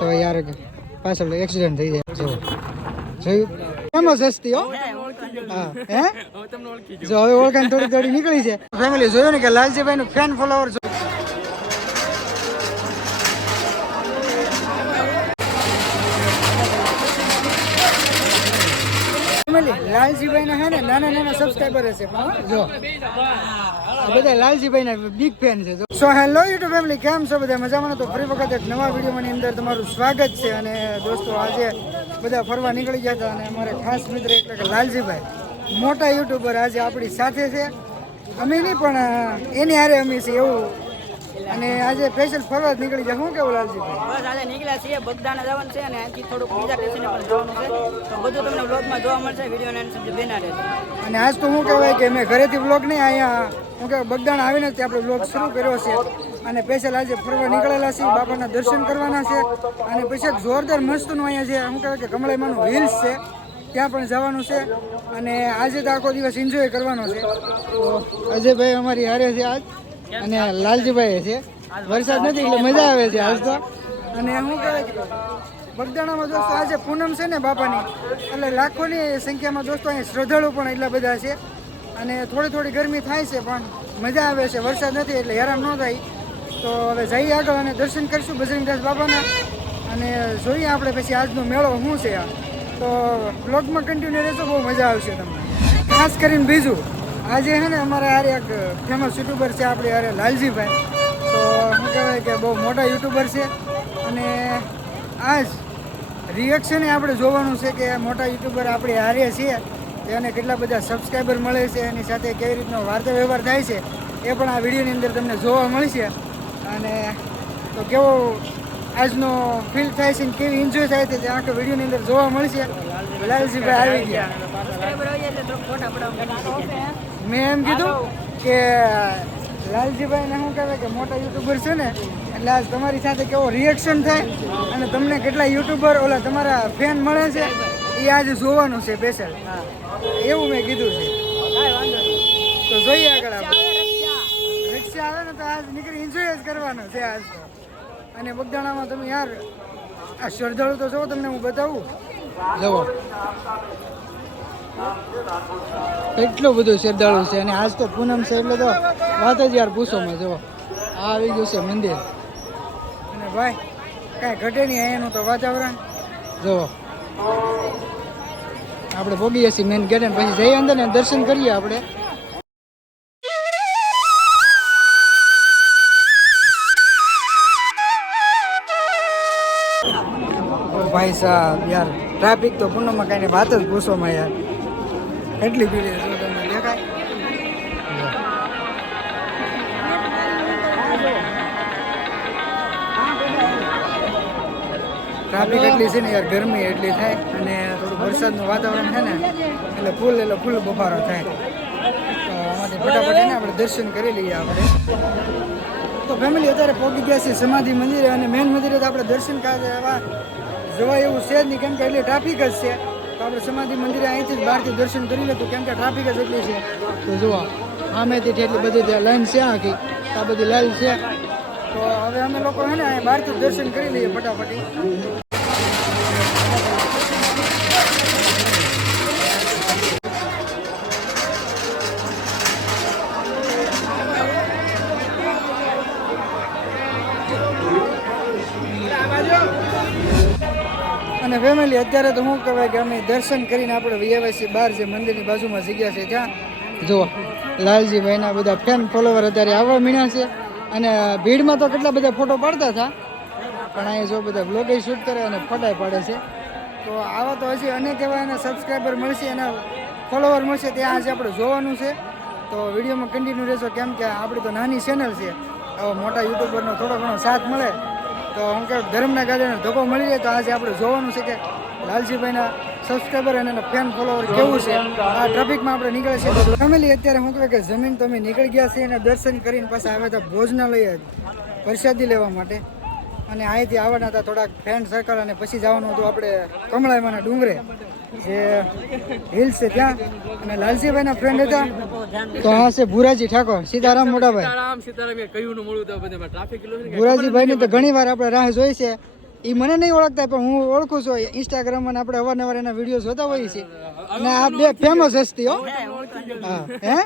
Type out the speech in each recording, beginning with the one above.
તો યાર પાછળ એક્સિડન્ટ થઈ જાય. જો જોયું એમાં સસ્તી હો. હા હે જો હવે ઓળખાણ થોડી નીકળી છે. ફેમિલી જોયું ને કે લાલજીભાઈ નું ફેન ફોલોવર લાલજીભાઈ ના હે ને નાના સબસ્ક્રાઈબર હશે જો બધા લાલજીભાઈ ના બિગ ફેન છે. સો હેલો યુટ્યુબ ફેમિલી, કેમ છો બધા મજામાં? તો ફરી વખત એક નવા વિડીયોની અંદર તમારું સ્વાગત છે. અને દોસ્તો આજે બધા ફરવા નીકળી ગયા હતા અને અમારે ખાસ મિત્ર એટલે કે લાલજીભાઈ મોટા યુટ્યુબર આજે આપણી સાથે છે. અમે નહીં પણ એની હારે અમે છે એવું. અને આજે સ્પેશિયલ ફરવા નીકળી જાય. શું કેવું લાલજીભાઈ? બસ આજે નીકળ્યા છીએ, બગદાણા જવાનું છે અને અહીંથી થોડુંક બીજા સ્ટેશને પણ જવાનું છે. તો બધું તમને વ્લોગમાં જોવા મળશે, વિડીયોને એન્ડ સુધી બેના રહેશે. અને આજ તો શું કહેવાય કે મેં ઘરેથી વ્લોગ નહીં, અહીંયા હું કહેવાય બગદાણા આવીને જ આપણે વ્લોગ શરૂ કર્યો છે. અને સ્પેશિયલ આજે ફરવા નીકળેલા છીએ, બાપાના દર્શન કરવાના છે. અને પછી એક જોરદાર મસ્તનું અહીંયા છે શું કહેવાય કે કમળાઈમાનું હિલ્સ છે, ત્યાં પણ જવાનું છે. અને આજે તો આખો દિવસ એન્જોય કરવાનો છે. તો અજયભાઈ અમારી હારે છે આજ, અને લાલજીભાઈ છે. વરસાદ નથી એટલે મજા આવે છે આજ તો. અને શું કહેવાય કે બગદાણામાં દોસ્તો આજે પૂનમ છે ને બાપાની, એટલે લાખોની સંખ્યામાં દોસ્તો અહીંયા શ્રદ્ધાળુ પણ એટલા બધા છે. અને થોડી ગરમી થાય છે પણ મજા આવે છે. વરસાદ નથી એટલે હેરાન ન થાય. તો હવે જઈએ આગળ અને દર્શન કરીશું બજરંગદાસ બાપાના. અને જોઈએ આપણે પછી આજનો મેળો શું છે આ. તો બ્લોગમાં કન્ટિન્યુ રહેશો, બહુ મજા આવશે તમને. ખાસ કરીને બીજું આજે છે ને અમારા હારે એક ફેમસ યુટ્યુબર છે આપણે હારે લાલજીભાઈ. તો શું કહેવાય કે બહુ મોટા યુટ્યુબર છે. અને આજ રિએક્શન આપણે જોવાનું છે કે મોટા યુટ્યુબર આપણે હારે છીએ, એને કેટલા બધા સબસ્ક્રાઈબર મળે છે, એની સાથે કેવી રીતનો વાર્તા વ્યવહાર થાય છે એ પણ આ વિડીયોની અંદર તમને જોવા મળશે. અને તો કેવો આજનો ફીલ થાય છે ને કેવી એન્જોય થાય છે તે આખા વિડીયોની અંદર જોવા મળશે. લાલજીભાઈ આવી ગયા. મેં એમ કીધું કે લાલજીભાઈને શું કહેવાય કે મોટા યુટ્યુબર છે ને, એટલે આજ તમારી સાથે કેવો રિએક્શન થાય અને તમને કેટલા યુટ્યુબર ઓલા તમારા ફેન મળે છે એ આજે જોવાનું છે સ્પેશિયલ, એવું મેં કીધું છે. તો જોઈએ આગળ આપણે રિક્ષા આવે ને તો આજ નીકળી એન્જોય જ કરવાનો છે આજ તો. અને બગદાણામાં તમે યાર આ શ્રદ્ધાળુ તો જો તમને હું બતાવું, જુઓ એટલું બધું શ્રદ્ધાળુ છે. અને આજ તો પૂનમ છે એટલે તો વાત જ યાર પૂછોમાં. જુઓ આ આવી ગયું છે મંદિર. અને ભાઈ કાંઈ ઘટે નહીં અહીંયાનું તો વાતાવરણ. જુઓ આપણે ભોગીએ છીએ મેન ગેટ, પછી જઈએ અંદર ને દર્શન કરીએ આપણે. ભાઈ સાહેબ યાર ટ્રાફિક તો પૂનમમાં કાંઈ વાત જ પૂછોમાં યાર, એટલી ભીડ છે. જો તમને દેખાય ટ્રાફિક એટલી છે ને યાર, ગરમી એટલી થાય અને થોડું વરસાદનું વાતાવરણ છે ને એટલે ફૂલ બફારો થાય. તો આમાંથી ફટાફટ એને આપણે દર્શન કરી લઈએ આપણે. તો ફેમિલી અત્યારે પહોંચી ગયા છે સમાધિ મંદિરે. અને મેન મંદિરે તો આપણે દર્શન કરવા જવાય એવું છે જ નહીં, કેમ કે એટલી ટ્રાફિક જ છે. તો આપણે સમાધિ મંદિરે અહીંથી જ બહારથી દર્શન કરી લેતું, કેમ કે ટ્રાફિક જ એટલી છે. તો જુઓ આમેથી એટલી બધી ત્યાં લાઈન છે આખી, આ બધી લાઈન છે. તો હવે અમે લોકો છે ને અહીંયા બહારથી દર્શન કરી લઈએ ફટાફટી. અને ફેમિલી અત્યારે તો શું કહેવાય કે અમે દર્શન કરીને આપણે વૈયા છીએ બહાર, જે મંદિરની બાજુમાં જગ્યા છે ત્યાં. જુઓ લાલજીભાઈના બધા ફેન ફોલોવર અત્યારે આવવા મીણ્યા છે. અને ભીડમાં તો કેટલા બધા ફોટો પાડતા હતા, પણ અહીંયા જો બધા બ્લોગે શૂટ કરે અને ફોટા પાડે છે. તો આવા તો હજી અનેક એવા એના સબસ્ક્રાઈબર મળશે, એના ફોલોવર મળશે, ત્યાં આજે આપણે જોવાનું છે. તો વિડીયોમાં કન્ટિન્યુ રહેશો, કેમ કે આપણી તો નાની ચેનલ છે. આવા મોટા યુટ્યુબરનો થોડો ઘણો સાથ મળે તો હું કે ધર્મના ગાડીનો ધક્કો મળી જાય. તો આજે આપણે જોવાનું છે કે લાલજીભાઈના સબસ્ક્રાઈબર અને એના ફેન ફોલોવર કેવું છે. આ ટ્રાફિકમાં આપણે નીકળે છે. તો ફેમિલી અત્યારે શું કહેવાય કે જમીન તો અમે નીકળી ગયા છીએ અને દર્શન કરીને પાછા આવ્યા હતા ભોજનાલય પ્રસાદી લેવા માટે. અને અહીંથી આવવાના હતા થોડાક ફ્રેન્ડ સર્કલ, અને પછી જવાનું હતું આપણે કમળાઈમાના ડુંગરે જે હિલ્સ છે ત્યાં. અને લાલજીભાઈના ફ્રેન્ડ હતા તો હા છે ભુરાજી ઠાકોર, સીતારામ મોટાભાઈ. ભુરાજીભાઈની તો ઘણી વાર આપણે રાહ જોઈ છે, એ મને નહીં ઓળખતા પણ હું ઓળખું છું. ઇન્સ્ટાગ્રામમાં આપણે અવારનવાર એના વિડીયો જોતા હોઈએ છીએ અને આ બે ફેમસ હસ્તી હો. હા હે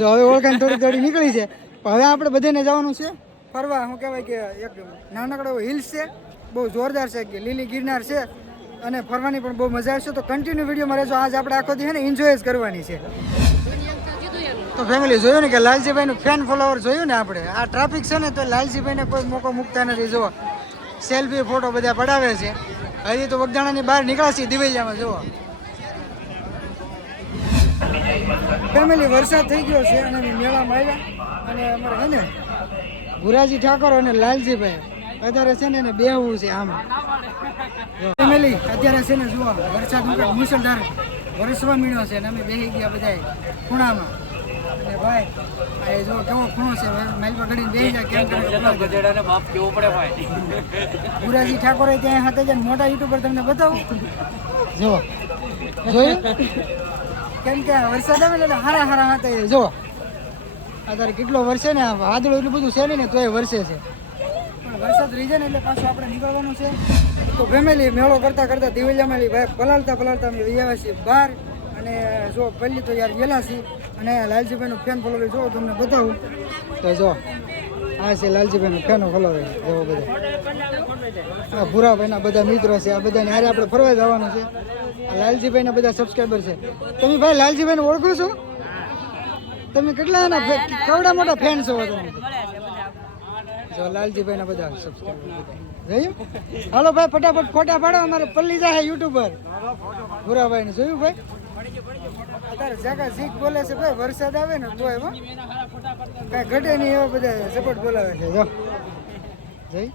જો હવે ઓળખાણ થોડી થોડી નીકળી છે. પણ હવે આપણે બધાને જવાનું છે ફરવા. શું કહેવાય કે એક નાનકડો હિલ્સ છે, બહુ જોરદાર છે, કે લીલી ગિરનાર છે અને ફરવાની પણ બહુ મજા આવશે. તો કન્ટિન્યુ વિડીયોમાં રહેજો. આજ આપણે આખો દી છે ને એન્જોય જ કરવાની છે. તો ફેમિલી જોયું ને કે લાલજીભાઈનું ફેન ફોલોવર જોયું ને આપણે. આ ટ્રાફિક છે ને તો લાલજીભાઈને કોઈ મોકો મૂકતા નથી. જુઓ સેલ્ફી ફોટો બધા પડાવે છે. હજી તો વગદાણાની બહાર નીકળાશે દિવેલિયામાં. જુઓ ફેમિલી વરસાદ થઈ ગયો છે અને અમે મેળામાં આવ્યા અને અમારે છે ને ભુરાજી ઠાકોર અને લાલજીભાઈ અત્યારે છે ને એને બેહવું છે આમ. ફેમિલી અત્યારે છે ને જુઓ વરસાદ મુસળધાર વરસવા મીણ્યો છે અને અમે બેસી ગયા બધા ખૂણામાં. અને ભાઈ આ જો કેવો ખૂણો છે, માલપા ઘડીને બેસી જાય કેમ કરે બાપ કેવો પડે ભાઈ. ભુરાજી ઠાકોરે ત્યાં હાથે જઈને મોટા યુટ્યુબર તમને બતાવું. જુઓ જોયું કેમ કે વરસાદ આવે એટલે હારા હારા હાથે જો અત્યારે કેટલો વરસે ને. વાદળો એટલું બધું છે ને તોય વરસે છે. પણ વરસાદ રીજે ને એટલે પાછું આપણે નીકળવાનું છે. તો ફેમિલી મેળો કરતા કરતા દિવેલિયામાં ભાઈ પલાળતા પલાળતા અમે આવ્યા છીએ બહાર. અને જો પહેલી તો યાર ગયેલા છીએ અને લાલજીભાઈનું ફેન ફોલોવર જો તમને બતાવું તો જો આ છે લાલજીભાઈનું ફેન ફોલોવર. જો બધા આ ભૂરાભાઈના બધા મિત્રો છે. આ બધાને હારે આપણે ફરવા જવાનું છે. આ લાલજીભાઈના બધા સબસ્ક્રાઈબર છે. તમે ભાઈ લાલજીભાઈને ઓળખો છો? તમે કેટલા એના કેવડા મોટા ફેન છો તમે? જો લાલજીભાઈના બધા સબસ્ક્રાઈબર જોયું. હાલો ભાઈ ફટાફટ ફોટા પાડો, અમારે પલ્લી જાય યુટ્યુબર ભૂરાભાઈને. જોયું ભાઈ અત્યારે જગા ઝીક બોલે છે ભાઈ. વરસાદ આવે ને તો એમાં કાંઈ ઘટે નહીં એવા બધા સપોર્ટ બોલાવે છે. જો જઈ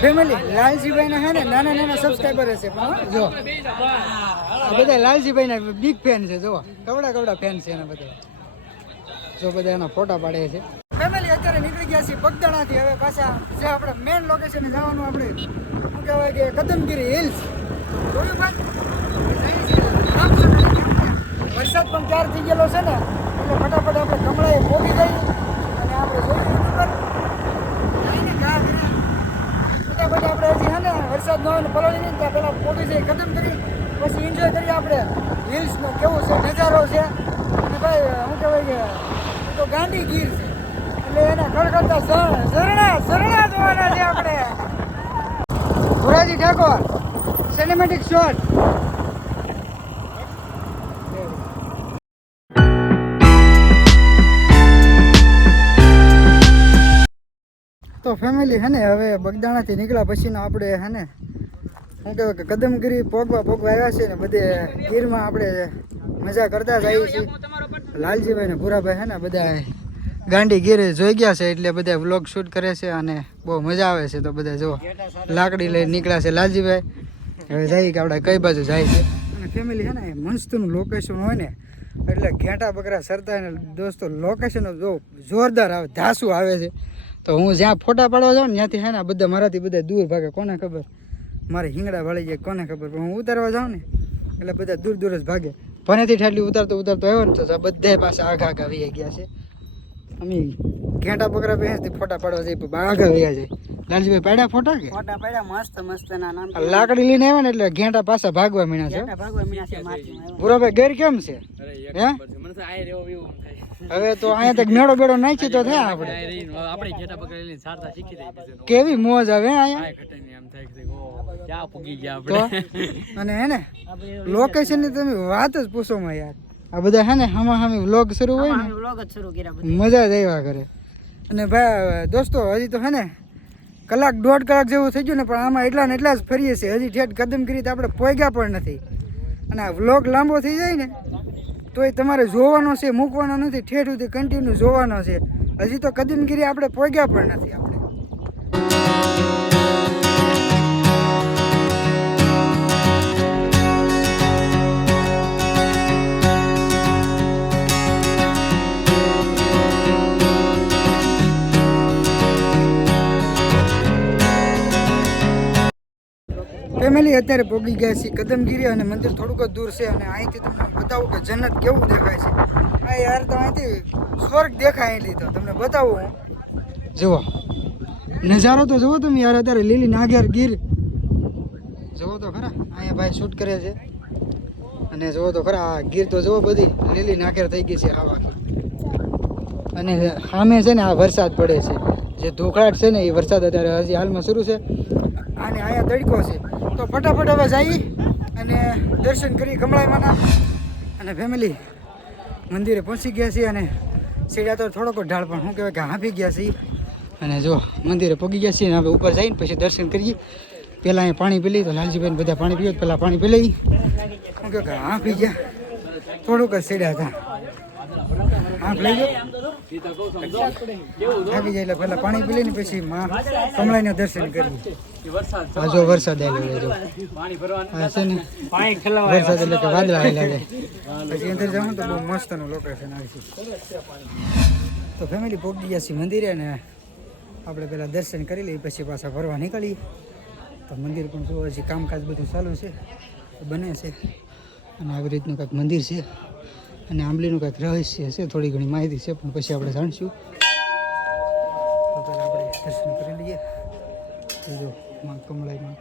ફેમિલી લાલજીભાઈના હે ને નાના નાના સબસ્ક્રાઈબર છે પણ જો આ બધા લાલજીભાઈના બિગ ફેન છે. જો કવડા ફેન છે એના બધા. જો બધા એના ફોટા પાડે છે. ફેમિલી અત્યારે નીકળી ગયા છીએ બગદાણાથી. હવે પાછા જે આપણે મેઇન લોકેશને જવાનું આપણે શું કહેવાય કે કદમગીરી હિલ્સ. જોયું ભાઈ વરસાદ પણ ત્યાર થઈ ગયેલો છે ને એટલે ફટાફટ આપણે કમળાએ પહોંચી જઈએ અને આપણે જોયું ફટાફટ આપણે હજી હે ને વરસાદ ન હોય ને પલળી નહીં ત્યાં પહેલાં પહોંચી જઈએ કદમગીરી. પછી એન્જોય કરીએ આપણે હિલ્સનો કેવું છે નજારો છે. અને ભાઈ શું કહેવાય કે તો ગાંડી ગીર છે એટલે એના ખડખડતા ઝરણા જોવાના છે આપણે. Bhuraji Thakor cinematic shot. તો ફેમિલી હે ને હવે બગદાણાથી નીકળ્યા પછીનો આપણે હે ને શું કહેવાય કે કદમગીરી પોગવા આવ્યા છે ને બધે ગીરમાં આપણે મજા કરતા જ આવીએ છીએ. લાલજીભાઈ ને ભૂરાભાઈ હે ને બધા ગાંડી ગીરે જોઈ ગયા છે એટલે બધા વ્લોગ શૂટ કરે છે અને બહુ મજા આવે છે. તો બધા જો લાકડી લઈને નીકળ્યા છે લાલજીભાઈ. હવે જઈએ કે આપણે કઈ બાજુ જાય છે. અને ફેમિલી છે ને મસ્તનું લોકેશન હોય ને એટલે ઘેટા બકરા સરતા ને દોસ્તો લોકેશન જો જોરદાર આવે, ધાસુ આવે છે. તો હું જ્યાં ફોટા પાડવા જાઉં ને ત્યાંથી હે ને બધા મારાથી બધા દૂર ભાગે. કોને ખબર મારે હિંગડા વળી જાય કોને ખબર. પણ હું ઉતારવા જાઉં ને એટલે બધા દૂર જ ભાગે. ભનેથી ઠાટલી ઉતારતો આવ્યો ને તો બધા પાસે આગા આવી ગયા છે. અમે ઘેટા બકરા બેસથી ફોટા પાડવા જઈએ પણ આગળ વયા જાય. લાલજીભાઈ પાડ્યા ફોટા કે ફોટા પાડ્યા મસ્ત ના નામ લાકડી લઈને આવ્યા ને એટલે ઘેટા પાછા ભાગવા મીણા છે. ભૂરાભાઈ ગેર કેમ છે હે? હવે તો અહીંયા તક મેળો બેડો નાખી તો થાય આપણે. કેવી મોજ આવે અહીંયા. અને હે ને લોકેશન ની તમે વાત જ પૂછો માં યાર. આ બધા હે ને હામી વ્લોગ શરૂ હોય ને મજા જ આવ્યા કરે. અને ભાઈ દોસ્તો હજી તો હે ને કલાક દોઢ કલાક જેવું થઈ ગયું ને પણ આમાં એટલા ને એટલા જ ફરીએ છીએ. હજી ઠેઠ કદમગીરી તો આપણે પહોંચ્યા પણ નથી. અને આ વ્લોગ લાંબો થઈ જાય ને તોય તમારે જોવાનો છે, મૂકવાનો નથી. ઠેઠ સુધી કન્ટિન્યુ જોવાનો છે. હજી તો કદમગીરી આપણે પહોંચ્યા પણ નથી. આપણે ફેમિલી અત્યારે પહોંચી ગયા છીએ કદમગીરી અને મંદિર થોડુંક જ દૂર છે. અને અહીંથી તમને બતાવું કે જન્નત કેવું દેખાય છે. આ યાર તો અહીંથી સ્વર્ગ દેખાય એટલી તો તમને બતાવું હું. જુઓ નજારો તો જુઓ તમે યાર, અત્યારે લીલી નાગેર ગીર જુઓ તો ખરા. અહીંયા ભાઈ શૂટ કરે છે અને જુઓ તો ખરા આ ગીર તો જુઓ બધી લીલી નાગેર થઈ ગઈ છે આવા. અને સામે છે ને આ વરસાદ પડે છે, જે ધોકળાટ છે ને એ વરસાદ અત્યારે હજી હાલમાં શરૂ છે અને અહીંયા તડકો છે. તો ફટાફટ હવે જઈ અને દર્શન કરી કમળાઈમાના. અને ફેમિલી મંદિરે પહોંચી ગયા છીએ અને સીડા તો થોડોક ઢાળ પણ શું કહેવાય કે હાંફી ગયા છીએ. અને જો મંદિરે પગી ગયા છીએ ને હવે ઉપર જઈને પછી દર્શન કરીએ. પહેલાં અહીંયા પાણી પી લઈ તો લાલજીભાઈને બધા પાણી પીવે, પહેલાં પાણી પી લઈ. શું કહે કે હાંફી ગયા, થોડુંક જ સીડા હતા. હાંફ લઈ ગયો થાકી જાય એટલે પહેલાં પાણી પી લઈને પછી માં કમળાઈના દર્શન કરીએ. આ જો વરસાદ આવેલો જો આ છે ને વરસાદ એટલે કે વાદળા આવેલા છે. પછી અંદર જાઉં તો બહુ મસ્તનું લોકેશન આવે છે. તો ફેમિલી પહોંચી ગયા છીએ મંદિરે અને આપણે પહેલાં દર્શન કરી લઈએ પછી પાછા ફરવા નીકળીએ. તો મંદિર પણ જો હજી કામકાજ બધું ચાલુ છે, બને છે. અને આવી રીતનું કંઈક મંદિર છે અને આંબલીનું કંઈક રહસ્ય છે, થોડી ઘણી માહિતી છે પણ પછી આપણે જાણીશું. તો પહેલાં આપણે દર્શન કરી લઈએ. જો માં કમળાઈમાં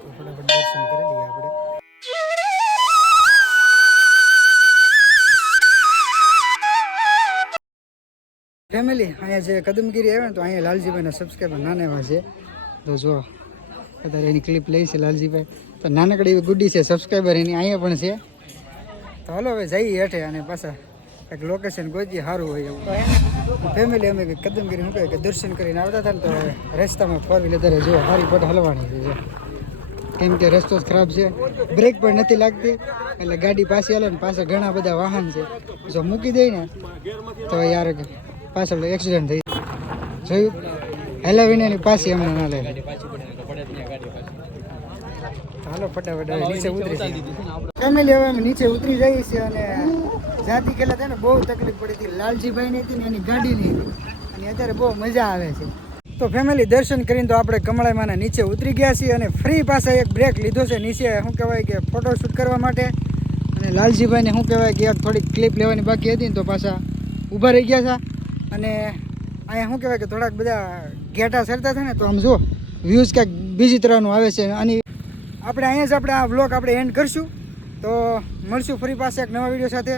તો ફટાફટ દર્શન કરી લઈએ આપણે. ફેમિલી અહીંયા જે કદમગીરી આવે ને તો અહીંયા લાલજીભાઈના સબસ્ક્રાઈબર નાના એવા છે. તો જો અત્યારે એની ક્લિપ લઈ છે લાલજીભાઈ. તો નાનકડી એવી ગુડી છે સબસ્ક્રાઈબર એની અહીંયા પણ છે. તો હાલો હવે જઈએ હેઠે અને પાછા એક લોકેશન ગોતીએ સારું હોય એવું. ફેમિલી અમે કદમગીરી શું કહે કે દર્શન કરીને આવતા હતા ને તો રસ્તામાં ફોર વ્હીલર અત્યારે જો હારી પટ હલવાની છે જો. કેમ કે રસ્તો જ ખરાબ છે, બ્રેક પણ નથી લાગતી એટલે ગાડી પાછી હાલે ને પાછળ ઘણા બધા વાહન છે. જો મૂકી દઈ ને તો યાર પાછળ એક્સિડન્ટ થઈ જોયું. હેલાવીને એની પાછી અમને ના લે. હાલો ફટાફટ હવે નીચે ઉતરી ફેમિલી. હવે અમે નીચે ઉતરી જઈએ છીએ અને જાતી ગયેલા હતા ને બહુ તકલીફ પડી હતી લાલજીભાઈની હતી ને એની ગાડીની હતી અને અત્યારે બહુ મજા આવે છે. તો ફેમિલી દર્શન કરીને તો આપણે કમળાઈમાના નીચે ઉતરી ગયા છીએ અને ફ્રી પાસે એક બ્રેક લીધો છે નીચે શું કહેવાય કે ફોટોશૂટ કરવા માટે. અને લાલજીભાઈને શું કહેવાય કે એક થોડીક ક્લિપ લેવાની બાકી હતી ને તો પાછા ઊભા રહી ગયા હતા. અને અહીંયા શું કહેવાય કે થોડાક બધા ઘેટા સરતા હતા ને તો આમ જુઓ વ્યૂઝ ક્યાંક બીજી તરહનું આવે છે. અને આપણે અહીંયા જ આપણે આ વ્લોગ આપણે એન્ડ કરીશું. તો મળશું ફરી પાસે એક નવા વિડીયો સાથે.